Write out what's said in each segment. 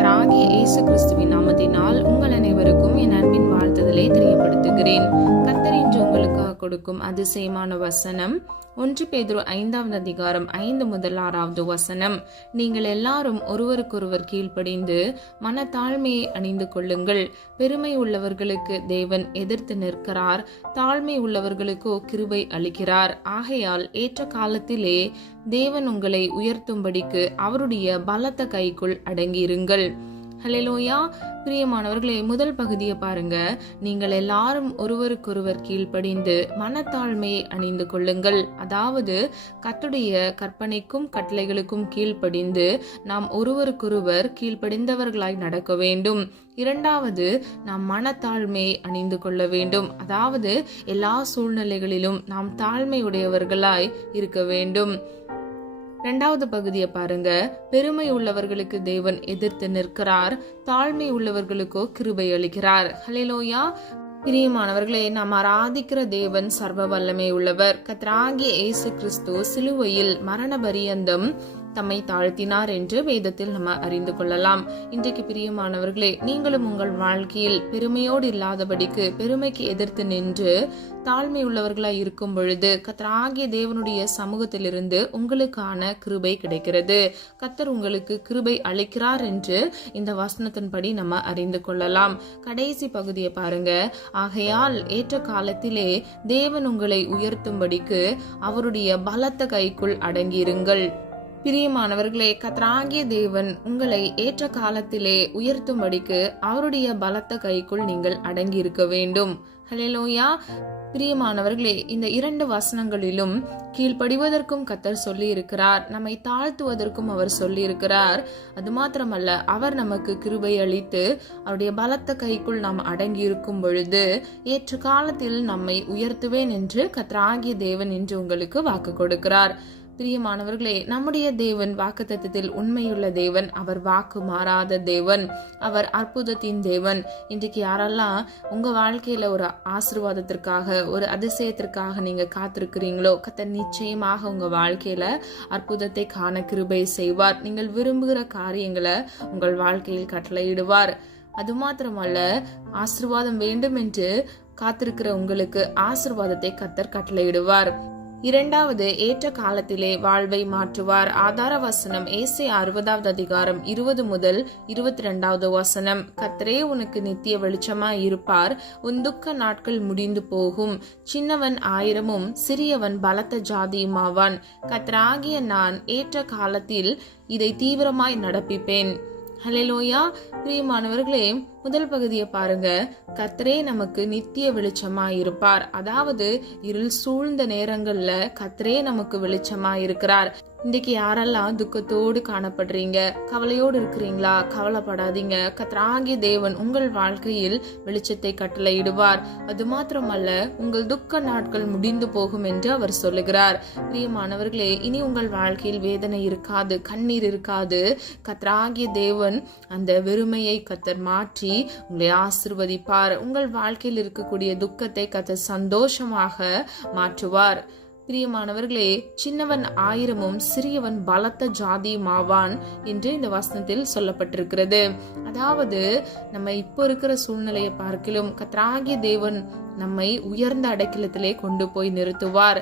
கர்த்தராகிய இயேசு கிறிஸ்துவின் நாமத்தினால் உங்கள் அனைவருக்கும் என் அன்பின் வாழ்த்துதலை தெரியப்படுத்துகிறேன். கர்த்தர் இன்று உங்களுக்காக கொடுக்கும் அதிசயமான வசனம் 1 பேதுரு 5வது அதிகாரம் 5 முதல் 6வது வசனம். நீங்கள் எல்லாரும் ஒருவருக்கொருவர் கீழ்ப்படிந்து மனத்தாழ்மையை அணிந்து கொள்ளுங்கள். பெருமை உள்ளவர்களுக்கு தேவன் எதிர்த்து நிற்கிறார், தாழ்மை உள்ளவர்களுக்கோ கிருபை அளிக்கிறார். ஆகையால் ஏற்ற காலத்திலே தேவன் உங்களை உயர்த்தும்படிக்கு அவருடைய பலத்த கைக்குள் அடங்கியிருங்கள். ஹல்லேலூயா. பிரியமானவர்களே, முதல் பகுதியை பாருங்க. நீங்கள் எல்லாரும் ஒருவருக்கொருவர் கீழ்ப்படிந்து மனத்தாழ்மையை அணிந்து கொள்ளுங்கள். அதாவது கர்த்தருடைய கற்பனைக்கும் கட்டளைகளுக்கும் கீழ்ப்படிந்து நாம் ஒருவருக்கொருவர் கீழ்ப்படிந்தவர்களாய் நடக்க வேண்டும். இரண்டாவது, நாம் மனத்தாழ்மையை அணிந்து கொள்ள வேண்டும். அதாவது எல்லா சூழ்நிலைகளிலும் நாம் தாழ்மை உடையவர்களாய் இருக்க வேண்டும். இரண்டாவது பகுதியை பாருங்க. பெருமை உள்ளவர்களுக்கு தேவன் எதிர்த்து நிற்கிறார், தாழ்மை உள்ளவர்களுக்கோ கிருபை அளிக்கிறார். ஹல்லேலூயா. பிரியமானவர்களே, நாம் ஆராதிக்கிற தேவன் சர்வ வல்லமை உள்ளவர். கர்த்தராகிய இயேசு கிறிஸ்து சிலுவையில் மரண பரியந்தம் தம்மை தாழ்த்தினார் என்று வேதத்தில் நம்ம அறிந்து கொள்ளலாம். இன்றைக்கு பிரியமானவர்களே, நீங்களும் உங்கள் வாழ்க்கையில் பெருமையோடு இல்லாதபடிக்கு பெருமைக்கு எதிர்த்து நின்று தாழ்மை உள்ளவர்களாய் இருக்கும் பொழுது கர்த்தராகிய தேவனுடைய சமூகத்திலிருந்து உங்களுக்கான கிருபை கிடைக்கிறது. கர்த்தர் உங்களுக்கு கிருபை அளிக்கிறார் என்று இந்த வசனத்தின்படி நம்ம அறிந்து கொள்ளலாம். கடைசி பகுதியை பாருங்க. ஆகையால் ஏற்ற காலத்திலே தேவன் உங்களை உயர்த்தும்படிக்கு அவருடைய பலத்த கைக்குள் அடங்கியிருங்கள். பிரியமானவர்களே, கர்த்தராகிய தேவன் உங்களை ஏற்ற காலத்திலே உயர்த்தும்படிக்கு அவருடைய பலத்த கைக்குள் நீங்கள் அடங்கி இருக்க வேண்டும். ஹல்லேலூயா. பிரியமானவர்களே, இந்த 2 வசனங்களிலும் கீழ்ப்படிவதற்கும் கர்த்தர் சொல்லி இருக்கிறார், நம்மை தாழ்த்துவதற்கும் அவர் சொல்லி இருக்கிறார். அது மாத்திரமல்ல, அவர் நமக்கு கிருபை அளித்து அவருடைய பலத்த கைக்குள் நாம் அடங்கி இருக்கும் பொழுது ஏற்ற காலத்தில் நம்மை உயர்த்துவேன் என்று கர்த்தராகிய தேவன் இன்று உங்களுக்கு வாக்கு கொடுக்கிறார். பிரியமானவர்களே, நம்முடைய தேவன் வாக்குத்தத்தத்தில் உண்மையுள்ள தேவன். அவர் வாக்கு மாறாத தேவன். அவர் அற்புதத்தின் தேவன். இன்றைக்கு யாரெல்லாம் உங்க வாழ்க்கையில ஒரு ஆசீர்வாதத்திற்காக, ஒரு அதிசயத்திற்காக நீங்க காத்திருக்கிறீங்களோ, கர்த்தர் நிச்சயமாக உங்க வாழ்க்கையில அற்புதத்தை காண கிருபை செய்வார். நீங்கள் விரும்புகிற காரியங்களை உங்கள் வாழ்க்கையில் கட்டளையிடுவார். அது மாத்திரமல்ல, ஆசீர்வாதம் வேண்டும் என்று காத்திருக்கிற உங்களுக்கு ஆசீர்வாதத்தை கர்த்தர் கட்டளையிடுவார். இரண்டாவது, ஏற்ற காலத்திலே வாழ்வை மாற்றுவார். ஆதார வசனம் ஏசாயா 60வது அதிகாரம் 20 முதல் 22வது வசனம். கர்த்தரே உனக்கு நித்திய வெளிச்சமாய் இருப்பார், உன் துக்க நாட்கள் முடிந்து போகும். சின்னவன் 1000 சிறியவன் பலத்த ஜாதியுமாவான். கர்த்தராகிய நான் ஏற்ற காலத்தில் இதை தீவிரமாய் நடப்பிப்பேன். ஹல்லேலூயா. பிரியமானவர்களே, முதல் பகுதியை பாருங்க. கர்த்தரே நமக்கு நித்திய வெளிச்சமாய் இருப்பார். அதாவது இருள் சூழ்ந்த நேரங்கள்ல கர்த்தரே நமக்கு வெளிச்சமாய் இருக்கிறார். இன்றைக்கு யாரெல்லாம் துக்கத்தோடு காணப்படுறீங்க, கவலையோடு இருக்கிறீங்களா? கவலைப்படாதீங்க. கர்த்தராகிய தேவன் உங்கள் வாழ்க்கையில் வெளிச்சத்தை கட்டளையிடுவார். அது மாத்திரமல்ல, உங்கள் துக்க நாட்கள் முடிந்து போகும் என்று அவர் சொல்லுகிறார். பிரியமானவர்களே, இனி உங்கள் வாழ்க்கையில் வேதனை இருக்காது, கண்ணீர் இருக்காது. கர்த்தராகிய தேவன் அந்த வெறுமையை கர்த்தர் மாற்றி உங்களை ஆசீர்வதிப்பார். உங்கள் வாழ்க்கையில் இருக்கக்கூடிய துக்கத்தை கர்த்தர் சந்தோஷமாக மாற்றுவார். பிரியமானவர்களே, சின்னவன் 1000 சிறியவன் பலத்த ஜாதியுமாவான் என்று இந்த வசனத்தில் சொல்லப்பட்டிருக்கிறது. அதாவது நம்ம இப்போ இருக்கிற சூழ்நிலையை பார்க்கிலும் கர்த்தராகிய தேவன் நம்மை உயர்ந்த அடைக்கலத்திலே கொண்டு போய் நிறுத்துவார்.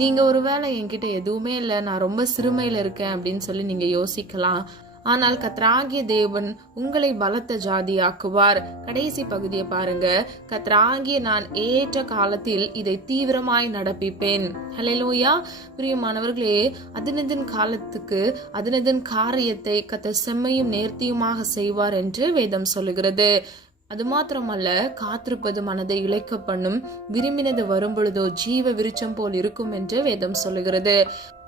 நீங்க ஒருவேளை என்கிட்ட எதுவுமே இல்லை, நான் ரொம்ப சிறுமையில இருக்கேன் அப்படின்னு சொல்லி நீங்க யோசிக்கலாம். ஆனால் கர்த்தராகிய தேவன் உங்களை பலத்த ஜாதியாக்குவார். கடைசி பகுதியை பாருங்க. கர்த்தராகிய நான் ஏற்ற காலத்தில் இதை தீவிரமாய் நடப்பிப்பேன். ஹல்லேலூயா. பிரியமானவர்களே, அதினதின் காலத்துக்கு அதினதின் காரியத்தை கர்த்தர் செம்மையும் நேர்த்தியுமாக செய்வார் என்று வேதம் சொல்லுகிறது. அது மாத்திரமல்ல, காத்திருப்பது மனதை இளைக்க பண்ணும், விரும்பினது வரும் பொழுதோ ஜீவ விருட்சம் போல் இருக்கும் என்று வேதம் சொல்லுகிறது.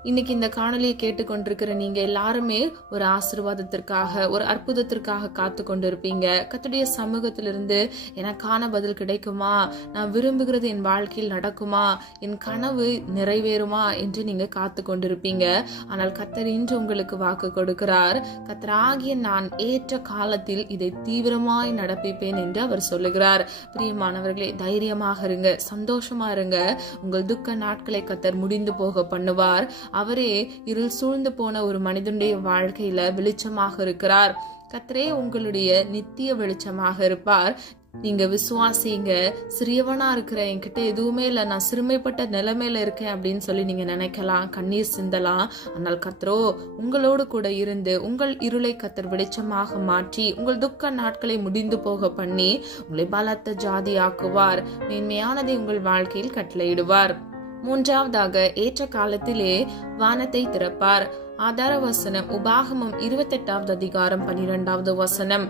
இன்னைக்கு இந்த காணொலியை கேட்டுக்கொண்டிருக்கிற நீங்க எல்லாருமே ஒரு ஆசீர்வாதத்திற்காக, ஒரு அற்புதத்திற்காக காத்து கொண்டிருப்பீங்க. கர்த்தருடைய சமூகத்திலிருந்து எனக்கான பதில் கிடைக்குமா, நான் விரும்புகிறது என் வாழ்க்கையில் நடக்குமா, என் கனவு நிறைவேறுமா என்று நீங்க காத்து கொண்டிருப்பீங்க. ஆனால் கர்த்தர் இன்று உங்களுக்கு வாக்கு கொடுக்கிறார். கர்த்தராகிய நான் ஏற்ற காலத்தில் இதை தீவிரமாய் நடப்பிப்பேன் என்று அவர் சொல்லுகிறார். பிரியமானவர்களே, தைரியமாக இருங்க, சந்தோஷமா இருங்க. உங்கள் துக்க நாட்களை கர்த்தர் முடிந்து போக பண்ணுவார். அவரே இருள் சூழ்ந்து போன ஒரு மனிதனுடைய வாழ்க்கையில வெளிச்சமாக இருக்கிறார். கர்த்தரே உங்களுடைய நித்திய வெளிச்சமாக இருப்பார். நீங்க விசுவாசிங்க. சிறியவனா இருக்கிற என்கிட்ட எதுவுமே இல்லை, நான் சிறுமைப்பட்ட நிலைமையில இருக்கேன் அப்படின்னு சொல்லி நீங்க நினைக்கலாம், கண்ணீர் சிந்தலாம். ஆனால் கர்த்தரோ உங்களோடு கூட இருந்து உங்கள் இருளை கர்த்தர் வெளிச்சமாக மாற்றி உங்கள் துக்க நாட்களை முடிந்து போக பண்ணி உங்களை பலத்த ஜாதி ஆக்குவார். மேன்மையானதை உங்கள் வாழ்க்கையில் கட்டளையிடுவார். மூன்றாவதாக, ஏற்ற காலத்திலே வானத்தை திறப்பார். ஆதார வசனம் உபாகமம் 28வது அதிகாரம் 12வது வசனம்.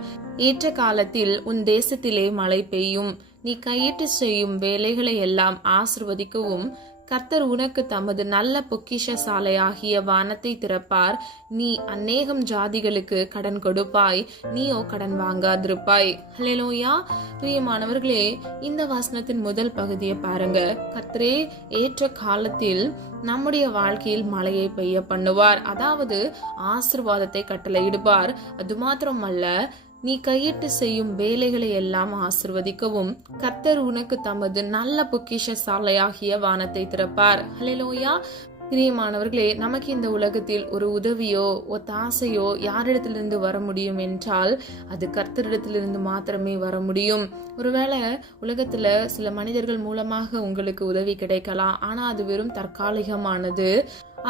ஏற்ற காலத்தில் உன் தேசத்திலே மழை பெய்யும், நீ கையிட்டு செய்யும் வேலைகளை எல்லாம் ஆசிர்வதிக்கவும் கர்த்தர் உனக்கு தமது நல்ல பொக்கிஷ சாலையாகிய வானத்தை திறப்பார். நீ அநேகம் ஜாதிகளுக்கு கடன் கொடுப்பாய், நீயோ கடன் வாங்காதிருப்பாய். ஹல்லேலூயா. பிரியமானவர்களே, இந்த வசனத்தின் முதல் பகுதியை பாருங்க. கர்த்தரே ஏற்ற காலத்தில் நம்முடைய வாழ்க்கையில் மழையை பெய்ய பண்ணுவார், அதாவது ஆசீர்வாதத்தை கட்டளையிடுவார். அது மாத்திரமல்ல, நீ கையிட்டு செய்யும் வேலைகளை எல்லாம் ஆசிர்வதிக்கவும் கர்த்தர் உனக்கு தமது நல்ல பொக்கிஷ சாலையாகிய வானத்தை திறப்பார். ஹல்லேலூயா. பிரியமானவர்களே, நமக்கு இந்த உலகத்தில் ஒரு உதவியோ ஒத்தாசையோ யாரிடத்திலிருந்து வர முடியும் என்றால் அது கர்த்தரிடத்திலிருந்து மாத்திரமே வர முடியும். ஒருவேளை உலகத்துல சில மனிதர்கள் மூலமாக உங்களுக்கு உதவி கிடைக்கலாம், ஆனா அது வெறும் தற்காலிகமானது.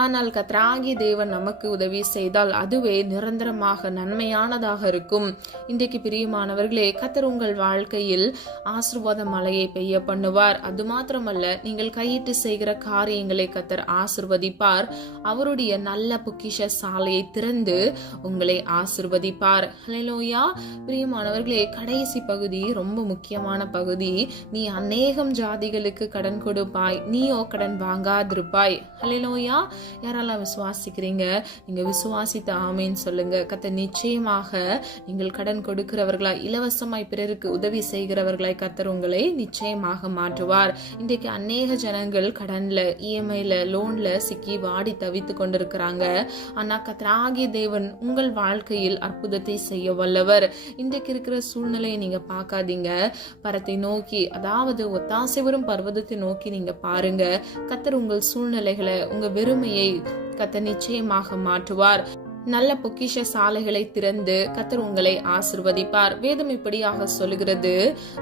ஆனால் கர்த்தராகிய தேவன் நமக்கு உதவி செய்தால் அதுவே நிரந்தரமாக நன்மையானதாக இருக்கும். இன்றைக்கு பிரியமானவர்களே, கர்த்தர் உங்கள் வாழ்க்கையில் ஆசீர்வாத மழையை பெய்ய பண்ணுவார். அது மாத்திரமல்ல, நீங்கள் கையிட்டு செய்கிற காரியங்களை கர்த்தர் ஆசீர்வதிப்பார். அவருடைய நல்ல பொக்கிஷ சாலையை திறந்து உங்களை ஆசீர்வதிப்பார். ஹல்லேலூயா. பிரியமானவர்களே, கடைசி பகுதி ரொம்ப முக்கியமான பகுதி. நீ அநேகம் ஜாதிகளுக்கு கடன் கொடுப்பாய், நீயோ கடன் வாங்காதிருப்பாய். ஹல்லேலூயா. யாரெல்லாம் விசுவாசிக்கிறீங்க? நீங்க விசுவாசித்த ஆமேன்னு சொல்லுங்க. கர்த்தர் நிச்சயமாக நீங்கள் கடன் கொடுக்கிறவர்களாய், இலவசமாய் பிறருக்கு உதவி செய்கிறவர்களாய் கர்த்தர் உங்களை நிச்சயமாக மாற்றுவார். இன்றைக்கு அநேக ஜனங்கள் கடன்ல, இஎம்ஐல, லோன்ல சிக்கி வாடி தவித்து கொண்டிருக்கிறாங்க. ஆனா கர்த்தராகிய தேவன் உங்கள் வாழ்க்கையில் அற்புதத்தை செய்ய வல்லவர். இன்றைக்கு இருக்கிற சூழ்நிலையை நீங்க பார்க்காதீங்க, பரத்தை நோக்கி, அதாவது ஒத்தாசை வரும் பர்வதத்தை நோக்கி நீங்க பாருங்க. கர்த்தர் உங்கள் சூழ்நிலைகளை, உங்க வெறுமையை கர்த்தர் நிச்சயமாக மாற்றுவார். நல்ல பொக்கிஷ சாலைகளை திறந்து கர்த்தர் உங்களை ஆசிர்வதிப்பார். வேதம் இப்படியாக சொல்லுகிறது,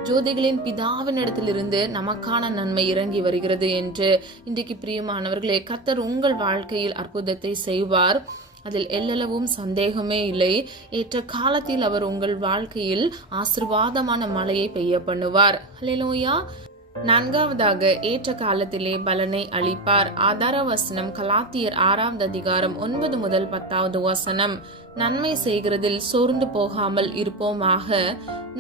ஜோதிகளின் பிதாவினிடத்திலிருந்து நமக்கான நன்மை இறங்கி வருகிறது என்று. இன்றைக்கு பிரியமானவர்களே, கர்த்தர் உங்கள் வாழ்க்கையில் அற்புதத்தை செய்வார். அதில் எல்லளவும் சந்தேகமே இல்லை. ஏற்ற காலத்தில் அவர் உங்கள் வாழ்க்கையில் ஆசீர்வாதமான மழையை பெய்ய பண்ணுவார். ஹல்லேலூயா. நான்காவதாக, ஏற்ற காலத்திலே பலனை அளிப்பார். ஆதார வசனம் கலாத்தியர் 6வது அதிகாரம் 9 முதல் 10வது வசனம். நன்மை செய்கிறதில் சோர்ந்து போகாமல் இருப்போமாக,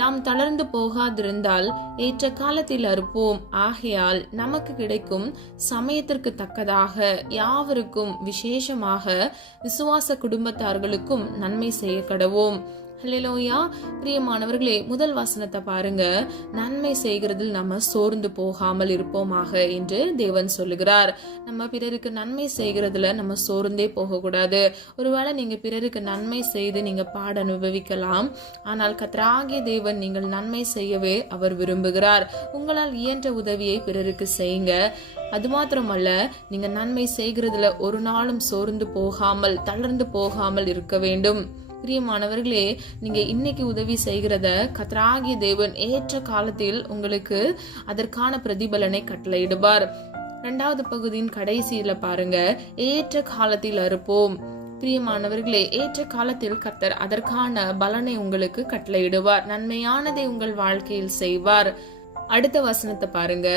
நாம் தளர்ந்து போகாதிருந்தால் ஏற்ற காலத்தில் அறுப்போம். ஆகையால் நமக்கு கிடைக்கும் சமயத்திற்கு தக்கதாக யாவருக்கும், விசேஷமாக விசுவாச குடும்பத்தார்களுக்கும் நன்மை செய்ய கடவோம். ஹல்லேலூயா. பிரியமானவர்களே, முதல் வசனத்தை பாருங்க. நன்மை செய்கிறதில் நம்ம சோர்ந்து போகாமல் இருப்போமாக என்று தேவன் சொல்லுகிறார். நம்ம பிறருக்கு நன்மை செய்கிறதுல நம்ம சோர்ந்தே போகக்கூடாது. ஒருவேளை நீங்க பிறருக்கு நன்மை செய்து நீங்க பாட அனுபவிக்கலாம், ஆனால் கர்த்தராகிய தேவன் நீங்கள் நன்மை செய்யவே அவர் விரும்புகிறார். உங்களால் இயன்ற உதவியை பிறருக்கு செய்யுங்க. அது மாத்திரமல்ல, நீங்க நன்மை செய்கிறதுல ஒரு நாளும் சோர்ந்து போகாமல், தளர்ந்து போகாமல் இருக்க வேண்டும். பிரியமானவர்களே, நீங்க இன்னைக்கு உதவி செய்கிறத கர்த்தராகிய தேவன் ஏற்ற காலத்தில் உங்களுக்கு அதற்கான பிரதிபலனை கட்டளையிடுவார். 2வது பகுதியின் கடைசியில பாருங்க, ஏற்ற காலத்தில் அறுப்போம். பிரியமானவர்களே, ஏற்ற காலத்தில் கர்த்தர் அதற்கான பலனை உங்களுக்கு கட்டளையிடுவார். நன்மையானதை உங்கள் வாழ்க்கையில் செய்வார். அடுத்த வசனத்தை பாருங்க.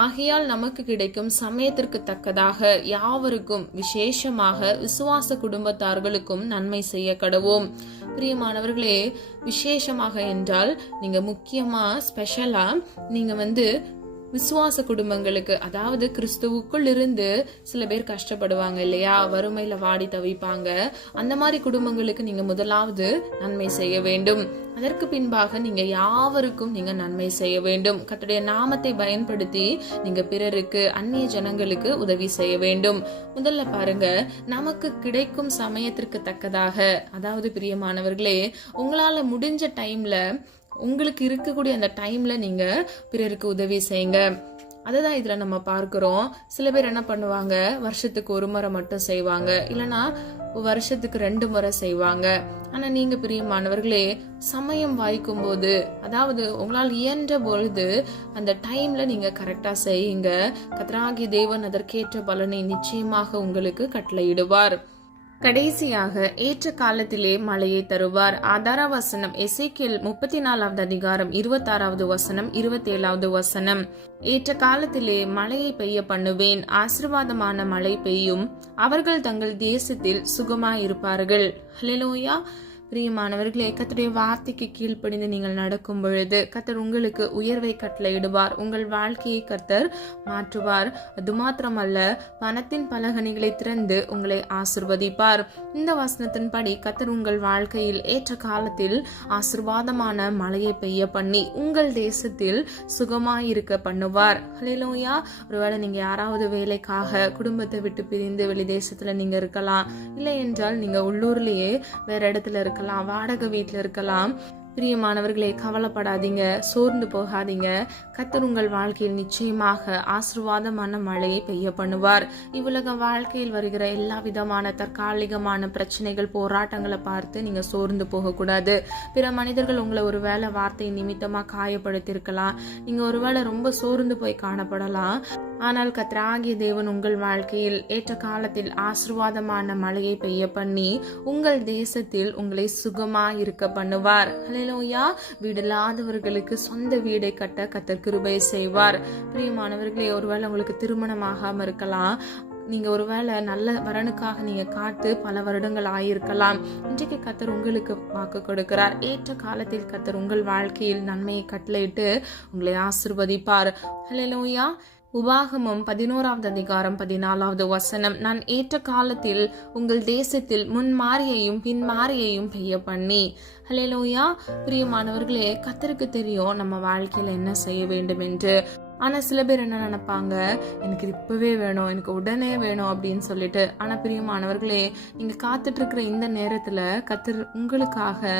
ஆகையால் நமக்கு கிடைக்கும் சமயத்திற்கு தக்கதாக யாவருக்கும், விசேஷமாக விசுவாச குடும்பத்தார்களுக்கும் நன்மை செய்ய கடவோம். பிரியமானவர்களே, விசேஷமாக என்றால் நீங்க முக்கியமா ஸ்பெஷலா நீங்க விசுவாச குடும்பங்களுக்கு, அதாவது கிறிஸ்துவுக்குள் இருந்து சில பேர் கஷ்டப்படுவாங்க இல்லையா, வறுமையில வாடி தவிப்பாங்க. அந்த மாதிரி குடும்பங்களுக்கு நீங்க முதலாவது நன்மை செய்ய வேண்டும். அதற்கு பின்பாக நீங்க யாவருக்கும் நீங்க நன்மை செய்ய வேண்டும். கர்த்தருடைய நாமத்தை பயன்படுத்தி நீங்க பிறருக்கு, அந்நிய ஜனங்களுக்கு உதவி செய்ய வேண்டும். முதல்ல பாருங்க, நமக்கு கிடைக்கும் சமயத்திற்கு தக்கதாக, அதாவது பிரியமானவர்களே, உங்களால முடிஞ்ச டைம்ல, உங்களுக்கு இருக்கக்கூடிய அந்த டைம்ல நீங்க பிறருக்கு உதவி செய்யுங்க. அதுதான் இதுல நம்ம பார்க்கிறோம். சில பேர் என்ன பண்ணுவாங்க, வருஷத்துக்கு ஒரு முறை மட்டும் செய்வாங்க, இல்லைன்னா வருஷத்துக்கு 2 முறை செய்வாங்க. ஆனா நீங்க பிரியமானவர்களே, சமயம் வாய்க்கும் போது, அதாவது உங்களால் இயன்ற பொழுது அந்த டைம்ல நீங்க கரெக்டா செய்யுங்க. கர்த்தராகிய தேவன் அதற்கேற்ற பலனை நிச்சயமாக உங்களுக்கு கட்டளையிடுவார். கடைசியாக ஏற்ற காலத்திலே மழையை தருவார். ஆதார வசனம் எசேக்கியேல் 34வது அதிகாரம் 26வது வசனம் 27வது வசனம். ஏற்ற காலத்திலே மழையை பெய்ய பண்ணுவேன், ஆசீர்வாதமான மழை பெய்யும், அவர்கள் தங்கள் தேசத்தில் சுகமாயிருப்பார்கள். ஹல்லேலூயா. பிரியமானவர்களே, கர்த்தருடைய வார்த்தைக்கு கீழ்ப்படிந்து நீங்கள் நடக்கும் பொழுது கர்த்தர் உங்களுக்கு உயர்வை கட்டளையிடுவார். உங்கள் வாழ்க்கையை கர்த்தர் மாற்றுவார். அது மாத்திரமல்ல, பணத்தின் பலகணிகளை திறந்து உங்களை ஆசிர்வதிப்பார். இந்த வசனத்தின்படி கர்த்தர் உங்கள் வாழ்க்கையில் ஏற்ற காலத்தில் ஆசீர்வாதமான மழையை பெய்ய பண்ணி உங்கள் தேசத்தில் சுகமாயிருக்க பண்ணுவார். ஹல்லேலூயா. ஒருவேளை நீங்க யாராவது வேலைக்காக குடும்பத்தை விட்டு பிரிந்து வெளி தேசத்துல நீங்க இருக்கலாம், இல்லை என்றால் நீங்க உள்ளூர்லயே வேற இடத்துல இருக்கலாம், வாடகை வீட்டுல இருக்கலாம். பிரியமானவர்களே, கவலைப்படாதீங்க, சோர்ந்து போகாதீங்க. கர்த்தர் உங்கள் வாழ்க்கையில் நிச்சயமாக ஆசீர்வாதமான மழையை பெய்ய பண்ணுவார். இவ்வுலக வாழ்க்கையில் வருகிற எல்லா விதமான தற்காலிகமான பிரச்சனைகள், போராட்டங்களை பார்த்து நீங்க சோர்ந்து போகக்கூடாது. பிற மனிதர்கள் உங்களை ஒரு வேளை வார்த்தை நிமித்தமா காயப்படுத்திருக்கலாம், நீங்க ஒருவேளை ரொம்ப சோர்ந்து போய் காணப்படலாம். ஆனால் கர்த்தராகிய தேவன் உங்கள் வாழ்க்கையில் ஏற்ற காலத்தில் ஆசீர்வாதமான மழையை பெய்ய பண்ணி உங்கள் தேசத்தில் உங்களை சுகமா இருக்க பண்ணுவார். ஹல்லேலூயா. வீடில்லாதவர்களுக்கு சொந்த வீடை கட்ட கர்த்தர் கிருபை செய்வார். பிரியமானவர்களே, ஒருவேளை உங்களுக்கு திருமணம் ஆகாம இருக்கலாம், நீங்க ஒருவேளை நல்ல வரனுக்காக நீங்க காத்து பல வருடங்கள் ஆயிருக்கலாம். இன்றைக்கு கர்த்தர் உங்களுக்கு வாக்கு கொடுக்கிறார். ஏற்ற காலத்தில் கர்த்தர் உங்கள் வாழ்க்கையில் நன்மையை கட்டளையிட்டு உங்களை ஆசீர்வதிப்பார். ஹல்லேலூயா. உபாகமம் 11வது அதிகாரம் 14வது வசனம். நான் ஏற்ற காலத்தில் உங்கள் தேசத்தில் முன்மாரியையும் பின்மாரியையும் பெய்ய பண்ணி. ஹல்லேலூயா. பிரியமானவர்களே, கர்த்தருக்கு தெரியும் நம்ம வாழ்க்கையில என்ன செய்ய வேண்டும் என்று. ஆனா சில பேர் என்ன நினைப்பாங்க, எனக்கு இப்பவே வேணும், எனக்கு உடனே வேணும் அப்படின்னு சொல்லிட்டு. ஆனா பிரியமானவர்களே, நீங்க காத்துட்டு இருக்கிற இந்த நேரத்துல கர்த்தர் உங்களுக்காக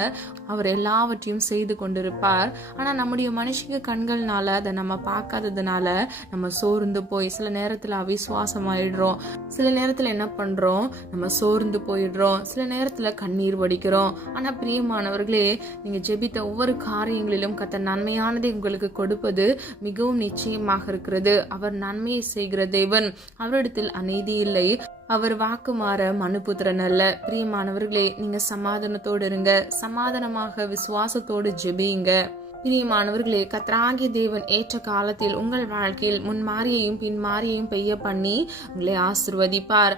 அவர் எல்லாவற்றையும் செய்து கொண்டிருப்பார். ஆனா நம்முடைய மனுஷங்க கண்கள்னால அதை நம்ம பார்க்காததுனால நம்ம சோர்ந்து போய் சில நேரத்துல அவிசுவாசம் ஆயிடுறோம். சில நேரத்துல என்ன பண்றோம், நம்ம சோர்ந்து போயிடுறோம். சில நேரத்துல கண்ணீர் வடிக்கிறோம். ஆனா பிரியமானவர்களே, நீங்க ஜெபித்த ஒவ்வொரு காரியங்களிலும் கர்த்தர் நன்மையானதை உங்களுக்கு கொடுப்பது மிகவும் நிச்சயமாக இருக்கிறது. அவர் நன்மையை செய்கிற தேவன், அவரிடத்தில் அநீதி இல்லை. அவர் வாக்கு மாற மனுபுத்திரன் அல்ல. பிரியமானவர்களே, நீங்க சமாதானத்தோடு இருங்க, சமாதானமாக விசுவாசத்தோடு ஜெபியுங்க. பிரியமானவர்களே, கர்த்தராகிய தேவன் ஏற்ற காலத்தில் உங்கள் வாழ்க்கையில் முன்மாரியையும் பின்மாரியையும் பெய்ய பண்ணி உங்களை ஆசீர்வதிப்பார்.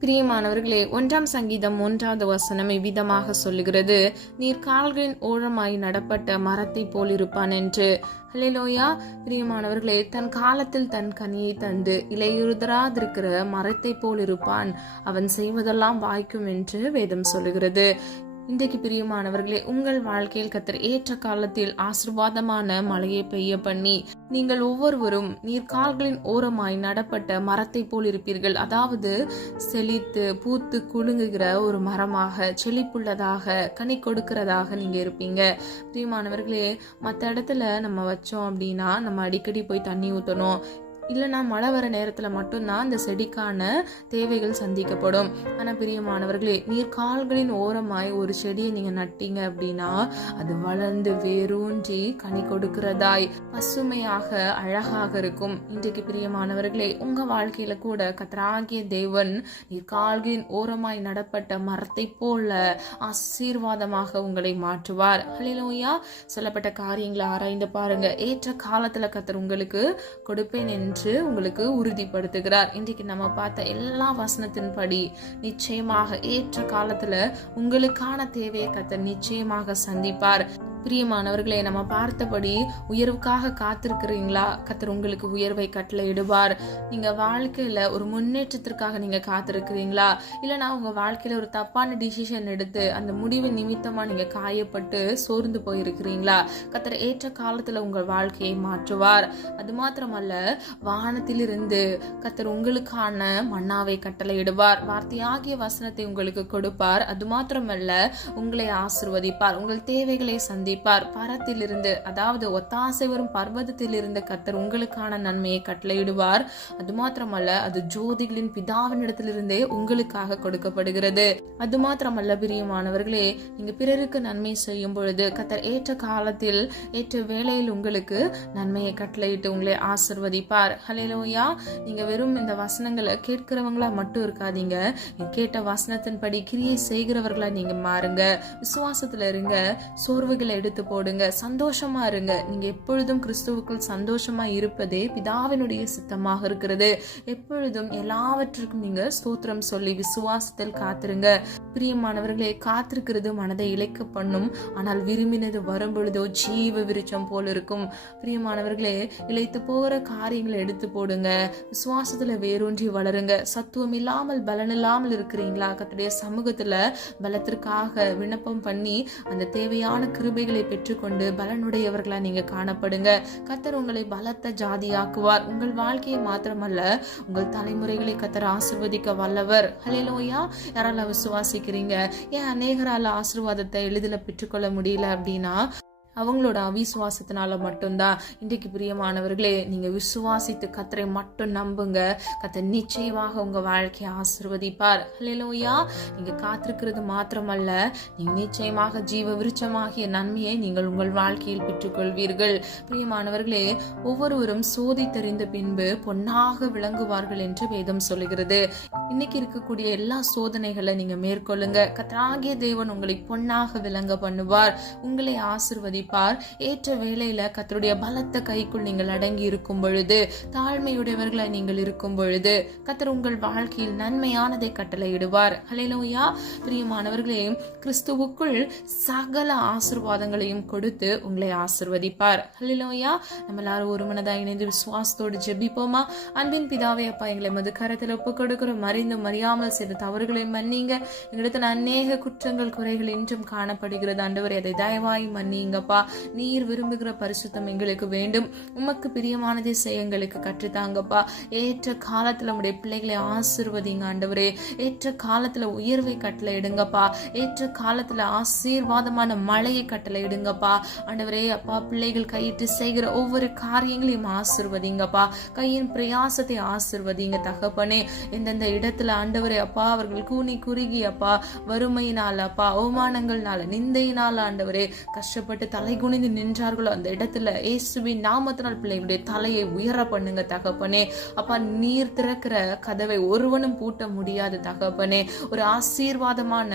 பிரியமானவர்களே, 1 சங்கீதம் 1வது வசனம் இவ்விதமாக சொல்லுகிறது, நீர் கால்களின் ஓரமாய் நடப்பட்ட மரத்தை போல் இருப்பான் என்று. ஹல்லேலூயா. பிரியமானவர்களே, தன் காலத்தில் தன் கனியை தந்து இலையுதிராதிருக்கிற மரத்தை போல் இருப்பான், அவன் செய்வதெல்லாம் வாய்க்கும் என்று வேதம் சொல்லுகிறது. இன்றைக்கு பிரியமானவர்களே, உங்கள் வாழ்க்கையில் கர்த்தர் ஏற்ற காலத்தில் ஆசீர்வாதமான மழையை பெய்ய பண்ணி நீங்கள் ஒவ்வொருவரும் நீர்கால்களின் ஓரமாய் நடப்பட்ட மரத்தை போல் இருப்பீர்கள். அதாவது செழித்து பூத்து குலுங்குகிற ஒரு மரமாக, செழிப்புள்ளதாக, கனி கொடுக்கிறதாக நீங்க இருப்பீங்க. பிரியமானவர்களே, மற்ற இடத்துல நம்ம வச்சோம் அப்படின்னா நம்ம அடிக்கடி போய் தண்ணி ஊற்றணும், இல்லைனா மழை வர நேரத்துல மட்டும்தான் அந்த செடிக்கான தேவைகள் சந்திக்கப்படும். ஆனா பிரியமானவர்களே, நீர்கால்களின் ஓரமாய் ஒரு செடியை நீங்க நட்டீங்க அப்படின்னா அது வளர்ந்து வேரூன்றி கனி கொடுக்கிறதாய் பசுமையாக அழகாக இருக்கும். இன்றைக்கு பிரியமானவர்களே, உங்க வாழ்க்கையில கூட கர்த்தராகிய தேவன் நீர்கால்களின் ஓரமாய் நடப்பட்ட மரத்தை போல ஆசீர்வாதமாக உங்களை மாற்றுவார். ஹல்லேலூயா. சொல்லப்பட்ட காரியங்களை ஆராய்ந்து பாருங்க. ஏற்ற காலத்துல கர்த்தர் உங்களுக்கு கொடுப்பேன் என்று உங்களுக்கு உறுதிப்படுத்துகிறார். இன்றைக்கு நம்ம பார்த்த எல்லா வசனத்தின்படி நிச்சயமாக ஏற்ற காலத்துல உங்களுக்கான தேவையை கர்த்தர் நிச்சயமாக சந்திப்பார். பிரியமானவர்களே, நம்ம பார்த்தபடி உயர்வுக்காக காத்திருக்கிறீங்களா? கர்த்தர் உங்களுக்கு உயர்வை கட்டளையிடுவார். நீங்க வாழ்க்கையில ஒரு முன்னேற்றத்திற்காக நீங்க காத்திருக்கிறீங்களா? இல்லைன்னா உங்க வாழ்க்கையில ஒரு தப்பான டிசிஷன் எடுத்து அந்த முடிவு நிமித்தமா நீங்க காயப்பட்டு சோர்ந்து போயிருக்கிறீங்களா? கர்த்தர் ஏற்ற காலத்துல உங்கள் வாழ்க்கையை மாற்றுவார். அது மாத்திரமல்ல, வானத்திலிருந்து கர்த்தர் உங்களுக்கான மன்னாவை கட்டளையிடுவார். வார்த்தையாகிய வசனத்தை உங்களுக்கு கொடுப்பார். அது மாத்திரமல்ல, உங்களை ஆசீர்வதிப்பார், உங்கள் தேவைகளை சந்திப்பார். ஆசிர்வதிப்பார். பரத்திலிருந்து, அதாவது ஒத்தாசை வரும் பர்வதத்தில் இருந்து கர்த்தர் உங்களுக்கான நன்மையை கட்டளையிடுவார். அது மாத்திரமல்ல, அது ஜோதிகளின் பிதாவினிடத்திலிருந்தே உங்களுக்காக கொடுக்கப்படுகிறது. அது மாத்திரமல்ல பிரியமானவர்களே, நீங்க பிறருக்கு நன்மை செய்யும் பொழுது கர்த்தர் ஏற்ற காலத்தில் ஏற்ற வேளையில் உங்களுக்கு நன்மையை கட்டளையிட்டு உங்களை ஆசிர்வதிப்பார். ஹல்லேலூயா. நீங்க வெறும் இந்த வசனங்களை கேட்கிறவங்களா மட்டும் இருக்காதீங்க. கேட்ட வசனத்தின்படி கிரியை செய்கிறவர்களா நீங்க மாறுங்க. விசுவாசத்துல இருங்க. சோர்வுகளை எடுத்து போடுங்க. சந்தோஷமா இருங்க. நீங்க எப்பொழுதும் கிறிஸ்துவுக்குள் சந்தோஷமா இருப்பதே பிதாவினுடைய சித்தமாக இருக்கிறது. எப்பொழுதும் எல்லாவற்றுக்கும் நீங்க ஸ்தோத்திரம் சொல்லி விசுவாசத்தில் காத்திருங்க. பிரியமானவர்களே, காத்திருக்கிறது மனதை இழைக்க பண்ணும். ஆனால் விரும்பினது வரும் பொழுதோ ஜீவ விருட்சம் போல் இருக்கும். பிரியமானவர்களே, இழைத்து போகிற காரியங்களை எடுத்து போடுங்க. விசுவாசத்துல வேரூன்றி வளருங்க. சத்துவம் இல்லாமல் பலன் இல்லாமல் இருக்கிறீங்களா? கர்த்தருடைய சமூகத்துல பலத்திற்காக விண்ணப்பம் பண்ணி அந்த தேவையான கிருபைகளை பெற்றுக்கொண்டு பலனுடையவர்களா நீங்க காணப்படுங்க. கர்த்தர் உங்களை பலத்த ஜாதியாக்குவார். உங்கள் வாழ்க்கையை மாத்திரமல்ல, உங்கள் தலைமுறைகளை கர்த்தர் ஆசீர்வதிக்க வல்லவர். ஹல்லேலூயா. யாரால விசுவாசிக்கிறீங்க? ஏன் அநேகரால ஆசீர்வாதத்தை எளிதில் பெற்றுக்கொள்ள முடியல அப்படின்னா, அவங்களோட அவிசுவாசத்தினால மட்டும்தான். இன்றைக்கு பிரியமானவர்களே, நீங்க விசுவாசித்து கர்த்தரை மட்டும் நம்புங்க. கர்த்தர் நிச்சயமாக உங்க வாழ்க்கையை ஆசீர்வதிப்பார். ஹல்லேலூயா. நீங்க காத்திருக்கிறது மாத்திரமல்ல, நீங்க நிச்சயமாக ஜீவ விருட்சமாகிய நன்மையை நீங்கள் உங்கள் வாழ்க்கையில் பெற்றுக்கொள்வீர்கள். பிரியமானவர்களே, ஒவ்வொருவரும் சோதித்தறிந்த பின்பு பொன்னாக விளங்குவார்கள் என்று வேதம் சொல்லுகிறது. இன்னைக்கு இருக்கக்கூடிய எல்லா சோதனைகளை நீங்க மேற்கொள்ளுங்க. கர்த்தராகிய தேவன் உங்களை பொன்னாக விளங்க பண்ணுவார். உங்களை ஆசீர்வதிப்பார். ஏற்ற வேளையில கர்த்தருடைய பலத்த கைக்குள் நீங்கள் அடங்கி இருக்கும் பொழுது, தாழ்மையுடையவர்களை நீங்கள் இருக்கும் பொழுது கர்த்தர் உங்கள் வாழ்க்கையில் நன்மையானதை கட்டளையிடுவார். ஹல்லேலூயா. பிரியமானவர்களே, கிறிஸ்துவுக்குள் சகல ஆசீர்வாதங்களையும் கொடுத்து உங்களை ஆசீர்வதிப்பார். ஹல்லேலூயா. நம்ம எல்லாரும் ஒரு மனதாக இணைந்து விசுவாசத்தோடு ஜெபிப்போமா? அன்பின் பிதாவே, அப்பா, எங்களை மது கரத்தில் ஒப்புக் கொடுக்கிற மறிந்தும் மறியாமல் செய்த தவறுகளை மன்னிங்க. எங்களிடத்தில் அநேக குற்றங்கள் குறைகள் இன்றும் காணப்படுகிறது. ஆண்டவரே, அதை தயவாய் மன்னிங்கப்பா. நீர் விரும்புகிற பரிசுத்தம் எங்களுக்கு வேண்டும். உமக்கு பிரியமானதை செய்ய எங்களுக்கு கற்றுத்தாங்கப்பா. ஏற்ற காலத்துல உடைய பிள்ளைகளை ஆசீர்வதிங்க ஆண்டவரே. ஏற்ற காலத்துல உயர்வை கட்டளை இடுங்கப்பா. ஏற்ற காலத்துல ஆசீர்வாதமான மழையை கட்டளை இடுங்கப்பா. ஆண்டவரே அப்பா, பிள்ளைகள் கையிட்டு செய்கிற ஒவ்வொரு காரியங்களையும் ஆசீர்வதிங்கப்பா. கையின் பிரயாசத்தை ஆசீர்வதிங்க தகப்பனே. எந்தெந்த இடத்துல ஆண்டவரே அப்பா அவர்கள் கூனி குறுகி அப்பா வறுமையினால அப்பா அவமானங்கள்னால நிந்தையினால ஆண்டவரே கஷ்டப்பட்டு தலை குனிந்து நின்றார்களோ, அந்த இடத்துல இயேசுவின் நாமத்தினால் பிள்ளைகளுடைய தலையை உயர பண்ணுங்க தகப்பனே. அப்பா, நீர் திறக்கிற கதவை ஒருவனும் பூட்ட முடியாது தகப்பனே. ஒரு ஆசீர்வாதமான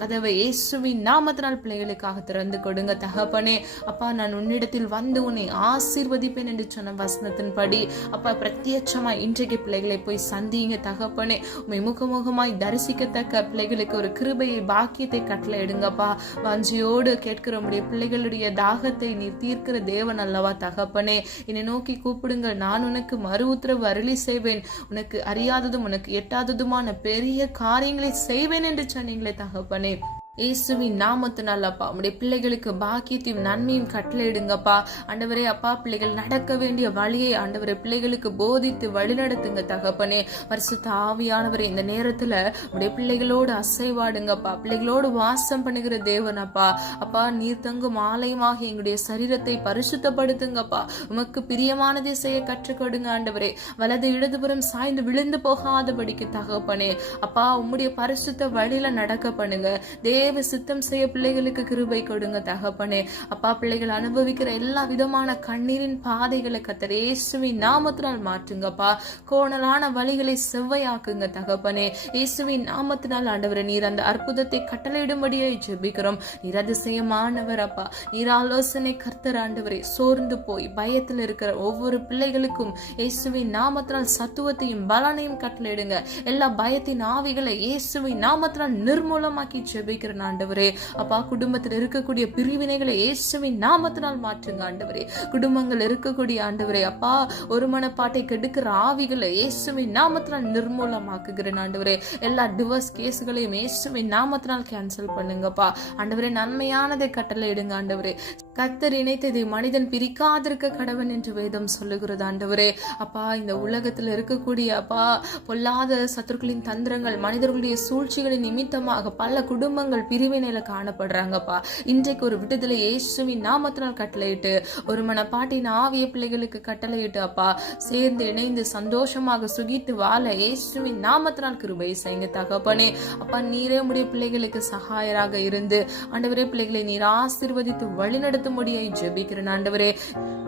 கதவை இயேசுவின் நாமத்தினால் பிள்ளைகளுக்காக திறந்து கொடுங்க தகப்பனே. அப்பா, நான் உன்னிடத்தில் வந்து உன்னை ஆசீர்வதிப்பேன் என்று சொன்ன வசனத்தின்படி அப்பா பிரத்யட்சமா இன்றைக்கு பிள்ளைகளை போய் சந்திங்க தகப்பனே. உண்மை முகமுகமாய் தரிசிக்கத்தக்க பிள்ளைகளுக்கு ஒரு கிருபையை பாக்கியத்தை கட்டளை எடுங்கப்பா. வாஞ்சியோடு கேட்கிற உடைய பிள்ளைகளுடைய தாகத்தை நீர் தீர்க்கிற தேவன் அல்லவா தகப்பனே. என்னை நோக்கி கூப்பிடுங்கள், நான் உனக்கு மறு உத்தரவு அருளி செய்வேன். உனக்கு அறியாததும் உனக்கு எட்டாததுமான பெரிய காரியங்களை செய்வேன் என்று சொன்னீங்களே தகப்பனே. இயேசுவின் நாமத்தினால் அப்பா உடைய பிள்ளைகளுக்கு பாக்கியத்தையும் நன்மையும் கட்டளையிடுங்கப்பா. ஆண்டவரே அப்பா, பிள்ளைகள் நடக்க வேண்டிய வழியை ஆண்டவரே பிள்ளைகளுக்கு போதித்து வழிநடத்துங்க தகப்பனே. பரிசுத்த ஆவியானவரே, இந்த நேரத்துல உடைய பிள்ளைகளோடு அசைவாடுங்கப்பா. பிள்ளைகளோடு வாசம் பண்ணுகிற தேவன் அப்பா. அப்பா, நீர் தங்கும் ஆலயமாக எங்களுடைய சரீரத்தை பரிசுத்தப்படுத்துங்கப்பா. உமக்கு பிரியமானதை செய்ய கற்றுக்கொடுங்க ஆண்டவரே. வலது இடதுபுறம் சாய்ந்து விழுந்து போகாதபடிக்கு தகப்பனே. அப்பா, உம்முடைய பரிசுத்த வழியில நடக்க பண்ணுங்க. தேவ சித்தம் செய்ய பிள்ளைகளுக்கு கிருபை கொடுங்க தகப்பனே. அப்பா, பிள்ளைகள் அனுபவிக்கிற எல்லா விதமான கண்ணீரின் பாதைகளை கர்த்தர் இயேசுவின் நாமத்தினால் மாற்றுங்கப்பா. கோணலான வழிகளை செவ்வையாக்குங்க தகப்பனே. இயேசுவின் நாமத்தினால் ஆண்டவரே, நீர் அந்த அற்புதத்தை கட்டளையிடும்படியே ஜெபிக்கிறோம். நீர் அதிசயமானவர் அப்பா. நீர் ஆலோசனை கர்த்தர் ஆண்டவரே. சோர்ந்து போய் பயத்தில் இருக்கிற ஒவ்வொரு பிள்ளைகளுக்கும் இயேசுவின் நாமத்தினால் சத்துவத்தையும் பலனையும் கட்டளையிடுங்க. எல்லா பயத்தின் ஆவிகளை இயேசுவின் நாமத்தினால் நிர்மூலமாக்கி ஜெபிக்கிற ஆண்டவரே. அப்பா, குடும்பத்தில் இருக்கக்கூடிய பிரிவினைகளை இயேசுவின் நாமத்தினால் மாற்றுங்க ஆண்டவரே. குடும்பங்கள் இருக்கக்கூடிய ஆண்டவரே அப்பா ஒரு மனப்பாட்டை கெடுக்கிற ஆவிகளை இயேசுவின் நாமத்தினால் நிர்மூலமாக்குகிறேன் ஆண்டவரே. எல்லா டிவோர்ஸ் கேஸ்களையும் இயேசுவின் நாமத்தினால் கேன்சல் பண்ணுங்கப்பா ஆண்டவரே. நன்மையானதை கட்டளை இடுங்க ஆண்டவரே. கர்த்தர் இணைத்ததை மனிதன் பிரிக்காதிருக்க கடவன் என்று வேதம் சொல்லுகிறது ஆண்டவரே. அப்பா, இந்த உலகத்தில் இருக்கக்கூடிய அப்பா பொல்லாத சத்துருக்களின் தந்திரங்கள், மனிதர்களுடைய சூழ்ச்சிகளின் நிமித்தமாக பல குடும்பங்கள் பிரிவினையில காணப்படுறாங்கப்பா. இன்றைக்கு ஒரு விடுதலை இயேசுவின் நாமத்தினால் கட்டளையிட்டு, ஒரு மனப்பாட்டின் ஆவிய பிள்ளைகளுக்கு கட்டளையிட்டு அப்பா, சேர்ந்து இணைந்து சந்தோஷமாக சுகித்து வாழ இயேசுவின் நாமத்தினால் கிருபை செய்யுங்க தகப்பனே. அப்பா, நீரே உடைய பிள்ளைகளுக்கு சகாயராக இருந்து ஆண்டவரே, பிள்ளைகளை நீர் ஆசீர்வதித்து வழிநடத்தும்படியாய் ஜெபிக்கிறேன் ஆண்டவரே.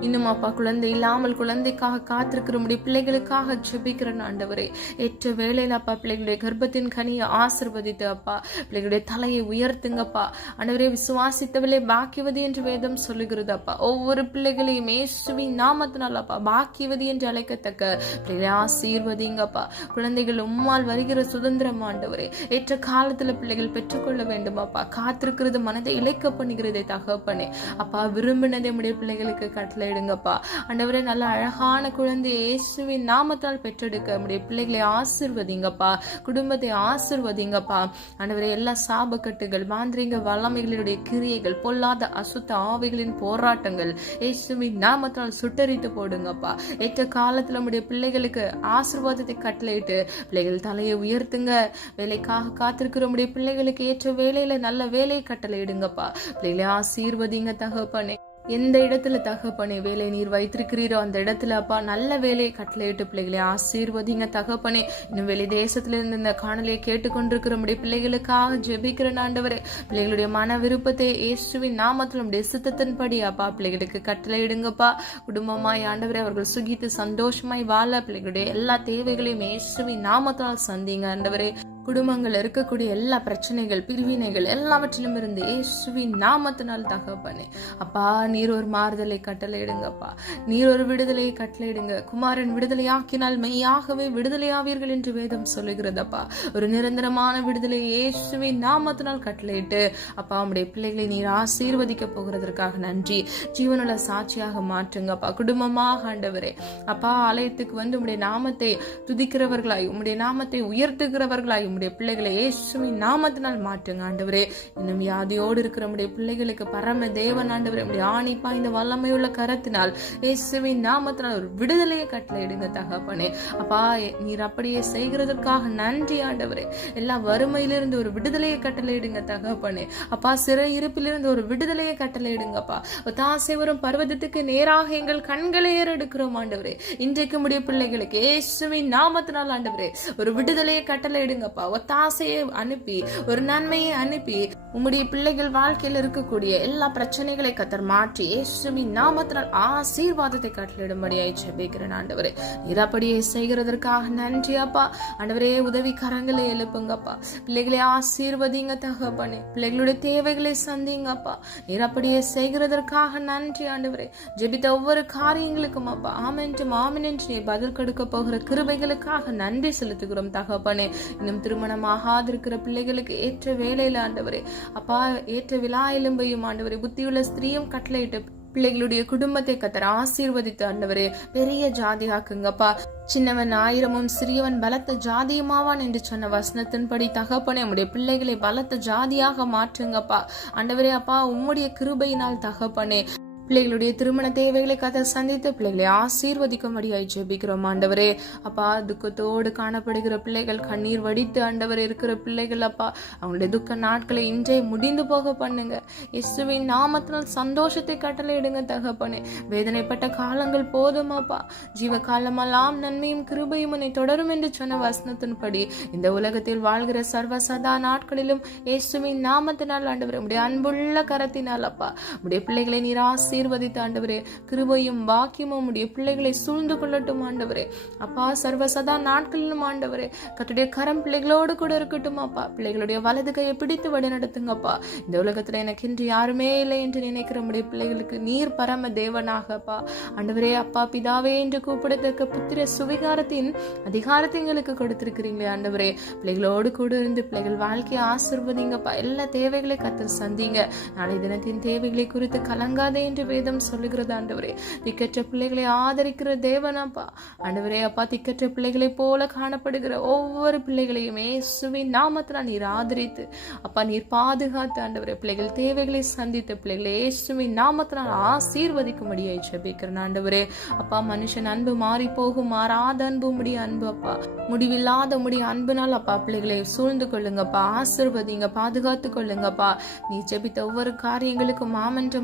இன்னும் அப்பா, குழந்தை இல்லாமல் குழந்தைக்காக காத்திருக்கிற முடிய பிள்ளைகளுக்காக ஜெபிக்கிறேன் ஆண்டவரே. ஏற்ற வேளையில் அப்பா, பிள்ளைகளுடைய கர்ப்பத்தின் கனியை ஆசீர்வதித்து அப்பா, பிள்ளைகளுடைய தலையை உயர்த்துங்கப்பா ஆண்டவரே. விசுவாசித்தவளே பாக்கியவதி என்று வேதம் சொல்லுகிறது அப்பா. ஒவ்வொரு பிள்ளைகளையும் இயேசுவின் நாமத்தினால் அப்பா பாக்கியவதி என்று அழைக்கத்தக்க பிள்ளைகளை ஆசீர்வதிங்கப்பா. குழந்தைகள் உம்மால் வருகிற சுதந்திரம் ஆண்டவரே, ஏற்ற காலத்துல பிள்ளைகள் பெற்றுக்கொள்ள வேண்டும் அப்பா. காத்திருக்கிறது மனதை இழைக்க பண்ணுகிறதை தகப்பனே. அப்பா, விரும்பினதை உடைய பிள்ளைகளுக்கு கட்டளையிடுங்கப்பா ஆண்டவரே. நல்ல அழகான குழந்தை இயேசுவின் நாமத்தால் பெற்றெடுக்க உடைய பிள்ளைகளை ஆசீர்வதிங்கப்பா. குடும்பத்தை ஆசீர்வதிங்கப்பா ஆண்டவரே. எல்லா சாபக்கட்டுகள், மாந்திரிக வல்லமைகளுடைய கிரியைகள், பொல்லாத அசுத்த ஆவிகளின் போராட்டங்கள் இயேசுவின் நாமத்தால் சுட்டரித்து போடுங்கப்பா. ஏற்ற காலத்துல உடைய பிள்ளைகளுக்கு ஆசீர்வாதத்தை கட்டளையிட்டு பிள்ளைகள் தலையை உயர்த்துங்க. வேலைக்காக காத்திருக்கிற உடைய பிள்ளைகளுக்கு ஏற்ற வேலையில நல்ல வேலையை கட்டளையிடுங்கப்பா. பிள்ளைகளை ஆசீர்வதிங்க தகப்பனே. எந்த இடத்துல தகப்பனே வேலை நீர் வைத்திருக்கிறீரோ அந்த இடத்துல அப்பா நல்ல வேலையை கட்டளையிட்டு பிள்ளைகளை ஆசீர்வதிங்க தகப்பனே. இன்னும் வெளி தேசத்துல இருந்து இந்த காணொலியை கேட்டுக்கொண்டிருக்கிற நம்முடைய பிள்ளைகளுக்காக ஜெபிக்கிற ஆண்டவரே, பிள்ளைகளுடைய மன விருப்பத்தை இயேசுவின் நாமத்தில் நம்முடைய சித்தத்தின்படி அப்பா பிள்ளைகளுக்கு கட்டளையிடுங்கப்பா. குடும்பமாய் ஆண்டவரே, அவர்கள் சுகித்து சந்தோஷமாய் வாழ பிள்ளைகளுடைய எல்லா தேவைகளையும் இயேசுவின் நாமத்தால் சந்திங்க ஆண்டவரே. குடும்பங்கள் இருக்கக்கூடிய எல்லா பிரச்சனைகள், பிரிவினைகள் எல்லாவற்றிலும் இருந்து இயேசுவின் நாமத்தினால் தகப்பனே அப்பா, நீர் ஒரு மாறுதலை கட்டளையிடுங்கப்பா. நீர் ஒரு விடுதலையை கட்டளையிடுங்க. குமாரன் விடுதலையாக்கினால் மெய்யாகவே விடுதலையாவீர்கள் என்று வேதம் சொல்லுகிறதப்பா. ஒரு நிரந்தரமான விடுதலை இயேசுவின் நாமத்தினால் கட்டளையிட்டு அப்பா, உடைய பிள்ளைகளை நீர் ஆசீர்வதிக்க போகிறதற்காக நன்றி. ஜீவனுள்ள சாட்சியாக மாற்றுங்கப்பா. குடும்பமாக ஆண்டவரே அப்பா, ஆலயத்துக்கு வந்து உடைய நாமத்தை துதிக்கிறவர்களாய், உடைய நாமத்தை உயர்த்துகிறவர்களாய் உடைய பிள்ளைகளை இயேசுவின் நாமத்தினால் மாற்றுங்க ஆண்டவரே. இன்னும் வியாதியோடு இருக்கிற உடைய பிள்ளைகளுக்கு பரம தேவன் ஆண்டவரே, உடைய ஆணி பாய்ந்த வல்லமையுள்ள கரத்தினால் இயேசுவின் நாமத்தினால் ஒரு விடுதலையை கட்டளையிடுங்க தகப்பனே. அப்பா, நீர் அப்படியே செய்கிறதற்காக நன்றி ஆண்டவரே. எல்லா வறுமையிலிருந்து ஒரு விடுதலையை கட்டளையிடுங்க தகப்பனே. அப்பா, சிறை இருப்பிலிருந்து ஒரு விடுதலையை கட்டளையிடுங்கப்பா. தாசை வரும் பர்வதத்துக்கு நேராக எங்கள் கண்களை ஏறெடுக்கிறோம் ஆண்டவரே. இன்றைக்கு உடைய பிள்ளைகளுக்கு இயேசுவின் நாமத்தினால் ஆண்டவரே ஒரு விடுதலையை கட்டளையிடுங்கப்பா. ஒத்தாசையை அனுப்பி, ஒரு நன்மையை அனுப்பி உம்முடைய பிள்ளைகள் வாழ்க்கையில் இருக்கக்கூடிய எல்லா பிரச்சனைகளை கத்தர் மாற்றி இயேசுவின் நாமத்தினால் ஆசீர்வாதத்தை கட்டளையிடும்படியாய் ஜெபிக்கிறேன் ஆண்டவரே. நீர் அப்படியே செய்கிறதற்காக நன்றி அப்பா ஆண்டவரே. உதவி கரங்களை எழுப்புங்கப்பா. பிள்ளைகளை ஆசீர்வதிங்க தகப்பனே. பிள்ளைகளுடைய தேவைகளை சந்திங்கப்பா. நீர் அப்படியே செய்கிறதற்காக நன்றி ஆண்டவரே. ஜெபித்த ஒவ்வொரு காரியங்களுக்கும் அப்பா ஆமென்றும் ஆமென் என்று நீ பதில் கொடுக்க போகிற கிருபைகளுக்காக நன்றி செலுத்துகிறோம் தகப்பனே. இன்னும் திருமணமாகாதிருக்கிற பிள்ளைகளுக்கு ஏற்ற வேலையில ஆண்டவரே அப்பா, ஏற்ற விழா எலும்பையும் ஆண்டவரே, புத்தியுள்ள ஸ்திரீயும் கட்டளையிட்டு பிள்ளைகளுடைய குடும்பத்தை கத்தர் ஆசீர்வதித்து ஆண்டவரே பெரிய ஜாதியாக்குங்கப்பா. சின்னவன் 1000 சிறியவன் பலத்த ஜாதியுமாவான் என்று சொன்ன வசனத்தின்படி தகப்பனே, உம்முடைய பிள்ளைகளை பலத்த ஜாதியாக மாற்றுங்கப்பா ஆண்டவரே. அப்பா, உம்முடைய கிருபையினால் தகப்பனே பிள்ளைகளுடைய திருமண தேவைகளை கதை சந்தித்து பிள்ளைகளை ஆசீர்வதிக்கும்படியாய் ஜெபிக்கிறோம் ஆண்டவரே. அப்பா, துக்கத்தோடு காணப்படுகிற பிள்ளைகள், கண்ணீர் வடித்து ஆண்டவர் இருக்கிற பிள்ளைகள் அப்பா, அவங்களுடைய துக்க நாட்களை இன்றே முடிந்து போக பண்ணுங்க. இயேசுவின் நாமத்தினால் சந்தோஷத்தை கட்டளையிடுங்க தகப்பனே. வேதனைப்பட்ட காலங்கள் போதும் அப்பா. ஜீவ காலமெல்லாம் நன்மையும் கிருபையும் உன்னை தொடரும் என்று சொன்ன வசனத்தின்படி இந்த உலகத்தில் வாழ்கிற சர்வ சதா நாட்களிலும் இயேசுவின் நாமத்தினால் ஆண்டவர் உடைய அன்புள்ள கரத்தினால் அப்பா உடைய பிள்ளைகளை நீர் ஆசீர்வதித்து ஆண்டவரே, கிருபையும் பாக்கியமும் உடைய பிள்ளைகளை சூழ்ந்து கொள்ளட்டும் ஆண்டவரே. அப்பா, சர்வசதா நாட்களிலும் ஆண்டவரே கர்த்தருடைய கரம் பிள்ளைகளோடு கூட இருக்கட்டும் அப்பா. பிள்ளைகளுடைய வலது கையை பிடித்து வழி நடத்துங்கப்பா. இந்த உலகத்துல எனக்கு இன்று யாருமே இல்லை என்று நினைக்கிற உடைய பிள்ளைகளுக்கு நீர் பரம தேவனாகப்பா ஆண்டவரே. அப்பா, பிதாவே என்று கூப்பிடத்தக்க புத்திர சுவிகாரத்தின் அதிகாரத்தை எங்களுக்கு கொடுத்திருக்கிறீங்களே ஆண்டவரே. பிள்ளைகளோடு கூட இருந்து பிள்ளைகள் வாழ்க்கையை ஆசீர்வதிங்கப்பா. எல்லா தேவைகளை கர்த்தர் சந்திங்க. நாளை தினத்தின் தேவைகளை குறித்து கலங்காதே என்று வேதம் சொல்லுகிறது ஆண்டவரே. திக்கற்ற பிள்ளைகளை ஆதரிக்கிற தேவனப்பா ஆண்டவரே. அப்பா திக்கற்ற பிள்ளைகளை போல காணப்படுகிற ஒவ்வொரு பிள்ளைகளையும் இயேசுவின் நாமத்தில் நீர் ஆதரித்து அப்பா நீர் பாதுகாத்து ஆண்டவரே பிள்ளைகள் தேவைகளை சந்தித்த பிள்ளைகளை இயேசுவின் நாமத்தில் நான் ஆசீர்வதிக்கும்படியாய் ஜெபிக்கிறேன் ஆண்டவரே. அப்பா மனுஷன் அன்பு மாறி போகும், மாறாத அன்பு முடிய அன்பு அப்பா, முடிவில்லாத முடிய அன்புனால் அப்பா பிள்ளைகளை சூழ்ந்து கொள்ளுங்கப்பா, ஆசீர்வதிங்க, பாதுகாத்து கொள்ளுங்கப்பா. நீ ஜெபித்த ஒவ்வொரு காரியங்களுக்கும்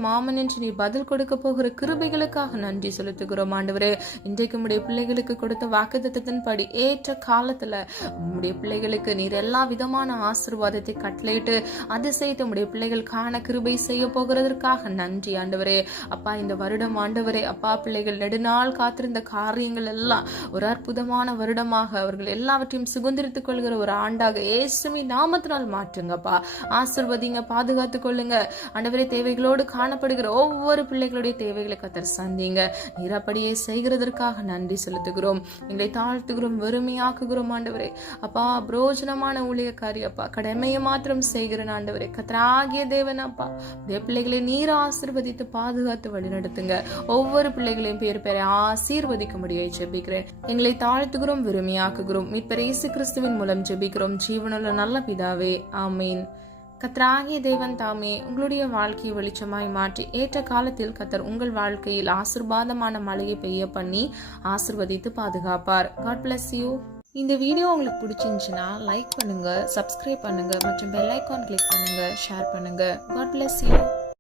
மாமன் என்று நீ பதில் கொடுக்க போகிற கிருபைகளுக்காக நன்றி செலுத்துகிறோம் ஆண்டவரே. இன்றைக்கு உம்முடைய பிள்ளைகளுக்கு கொடுத்த வாக்குத்தத்தத்தின்படி ஏற்ற காலத்துல உம்முடைய பிள்ளைகளுக்கு நீர் எல்லா விதமான ஆசீர்வாதத்தை கட்டளையிட்டு அதிசயத்தை உம்முடைய பிள்ளைகள் காண கிருபை செய்ய போகிறதற்காக நன்றி ஆண்டவரே. அப்பா இந்த வருடம் ஆண்டவரே அப்பா பிள்ளைகள் நெடுநாள் காத்திருந்த காரியங்கள் எல்லாம் ஒரு அற்புதமான வருடமாக அவர்கள் எல்லாவற்றையும் சுதந்திரித்துக் கொள்கிற ஒரு ஆண்டாக இயேசுவின் நாமத்தினால் மாற்றுங்கப்பா. ஆசீர்வதிங்க, பாதுகாத்துக் கொள்ளுங்க ஆண்டவரே. தேவைகளோடு காணப்படுகிற ஒவ்வொரு பிள்ளைகளுடைய தேவைகளை கர்த்தர் சந்திங்க. நீர் அப்படியே செய்கிறதற்காக நன்றி செலுத்துகிறோம். எங்களை தாழ்த்துகிறோம், வெறுமையாக்குகிறோம் ஆண்டவரே. அப்பா புரோஜனமான ஊழியக்காரி அப்பா, கடமையை மாத்திரம் செய்கிற ஆண்டவரே கர்த்தராகிய தேவன் அப்பா. பிள்ளைகளை நீர் ஆசீர்வதித்து பாதுகாத்து வழிநடத்துங்க. ஒவ்வொரு பிள்ளைகளையும் பேரை ஆசீர்வதிக்கும்படியை ஜெபிக்கிறேன். எங்களை தாழ்த்துகிறோம், வெறுமையாக்குகிறோம். மீட்பர் இயேசு கிறிஸ்துவின் மூலம் ஜெபிக்கிறோம் ஜீவனுள்ள நல்ல பிதாவே, ஆமீன். கர்த்தராகிய தேவன் தாமே உங்களுடைய வாழ்க்கையை வெளிச்சமாய் மாற்றி ஏற்ற காலத்தில் கர்த்தர் உங்கள் வாழ்க்கையில் ஆசீர்வாதமான மழையை பெய்ய பண்ணி ஆசீர்வதித்து பாதுகாப்பார். God bless you. இந்த வீடியோ உங்களுக்கு பிடிச்சிருந்துச்சுன்னா லைக் பண்ணுங்க, சப்ஸ்கிரைப் பண்ணுங்க மற்றும் பெல் ஐகான் கிளிக் பண்ணுங்க, ஷேர் பண்ணுங்க. God bless you.